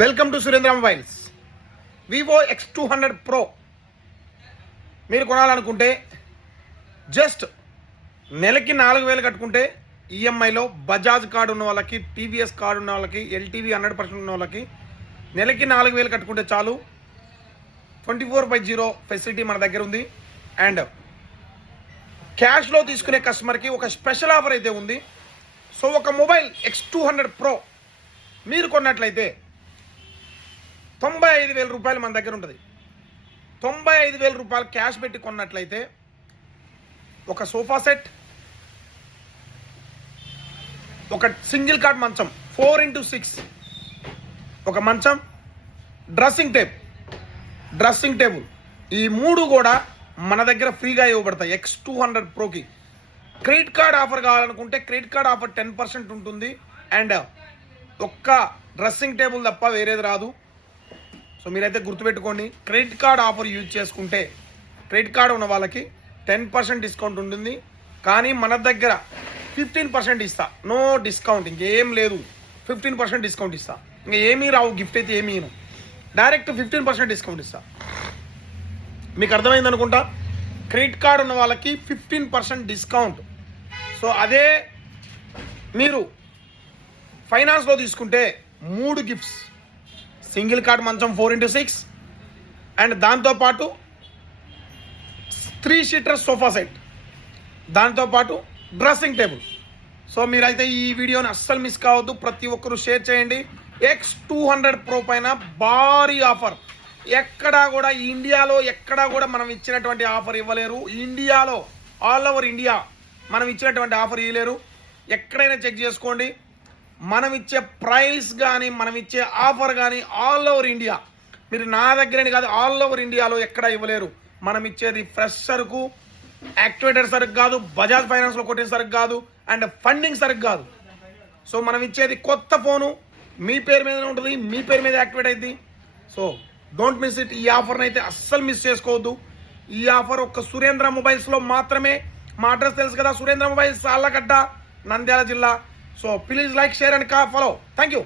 Welcome to Surendra mobiles. Vivo X200 Pro మీరు కొనాలనుకుంటే just నెలకి 4000 కట్టుకుంటే ఈఎంఐలో బజాజ్ కార్డు ఉన్న వాళ్ళకి, టీవీఎస్ కార్డు ఉన్న వాళ్ళకి, ఎల్టీవీ 100% ఉన్న వాళ్ళకి నెలకి 4000 కట్టుకుంటే చాలు. 24/0 ఫెసిలిటీ మన దగ్గర ఉంది. అండ్ క్యాష్లో తీసుకునే కస్టమర్కి ఒక స్పెషల్ ఆఫర్ అయితే ఉంది. సో ఒక మొబైల్ X200 Pro మీరు కొన్నట్లయితే 95,000 రూపాయలు మన దగ్గర ఉంటుంది. 95,000 రూపాయలు క్యాష్ పెట్టి కొన్నట్లయితే ఒక సోఫా సెట్, ఒక సింగిల్ కార్డ్ మంచం 4x6, ఒక మంచం, డ్రెస్సింగ్ టేబుల్ ఈ 3 కూడా మన దగ్గర ఫ్రీగా ఇవ్వబడతాయి. X200 Proకి క్రెడిట్ కార్డ్ ఆఫర్ కావాలనుకుంటే క్రెడిట్ కార్డ్ ఆఫర్ 10% ఉంటుంది. అండ్ ఒక్క డ్రెస్సింగ్ టేబుల్ తప్ప వేరేది రాదు. సో మీరైతే గుర్తుపెట్టుకోండి, క్రెడిట్ కార్డ్ ఆఫర్ యూజ్ చేసుకుంటే క్రెడిట్ కార్డ్ ఉన్న వాళ్ళకి 10% డిస్కౌంట్ ఉంటుంది. కానీ మన దగ్గర 15% ఇస్తా, నో డిస్కౌంట్, ఇంకేం లేదు. 15% డిస్కౌంట్ ఇస్తా, ఇంకా ఏమీ రావు, గిఫ్ట్ అయితే ఏమీ డైరెక్ట్ 15% డిస్కౌంట్ ఇస్తా. మీకు అర్థమైంది అనుకుంటా. క్రెడిట్ కార్డ్ ఉన్న వాళ్ళకి 15% డిస్కౌంట్. సో అదే మీరు ఫైనాన్స్లో తీసుకుంటే 3 గిఫ్ట్స్, సింగిల్ కార్డ్ మంచం 4x6 అండ్ దాంతోపాటు 3-సీటర్ సోఫా సెట్, దాంతోపాటు డ్రెస్సింగ్ టేబుల్. సో మీరైతే ఈ వీడియోని అస్సలు మిస్ కావద్దు, ప్రతి ఒక్కరూ షేర్ చేయండి. X200 Pro పైన భారీ ఆఫర్, ఎక్కడా కూడా ఇండియాలో ఎక్కడా కూడా మనం ఇచ్చినటువంటి ఆఫర్ ఇవ్వలేరు. ఇండియాలో ఆల్ ఓవర్ ఇండియా మనం ఇచ్చినటువంటి ఆఫర్ ఇవ్వలేరు. ఎక్కడైనా చెక్ చేసుకోండి. మనం ఇచ్చే ప్రైస్ కానీ మనం ఇచ్చే ఆఫర్ కానీ ఆల్ ఓవర్ ఇండియా, మీరు నా దగ్గరని కాదు, ఆల్ ఓవర్ ఇండియాలో ఎక్కడ ఇవ్వలేరు. మనం ఇచ్చేది ఫ్రెష్ సరుకు, యాక్టివేటెడ్ సరుకు కాదు, బజాజ్ ఫైనాన్స్లో కొట్టిన సరుకు కాదు, అండ్ ఫండింగ్ సరుకు కాదు. సో మనం ఇచ్చేది కొత్త ఫోను, మీ పేరు మీద ఉంటుంది, మీ పేరు మీద యాక్టివేట్ అయింది. So don't miss it. ఈ ఆఫర్ని అయితే అస్సలు మిస్ చేసుకోవద్దు. ఈ ఆఫర్ ఒక్క సురేంద్ర మొబైల్స్లో మాత్రమే. మా అడ్రస్ తెలుసు కదా, సురేంద్ర మొబైల్స్, ఆళ్ళగడ్డ, నంద్యాల జిల్లా. So please like, share and follow. Thank you.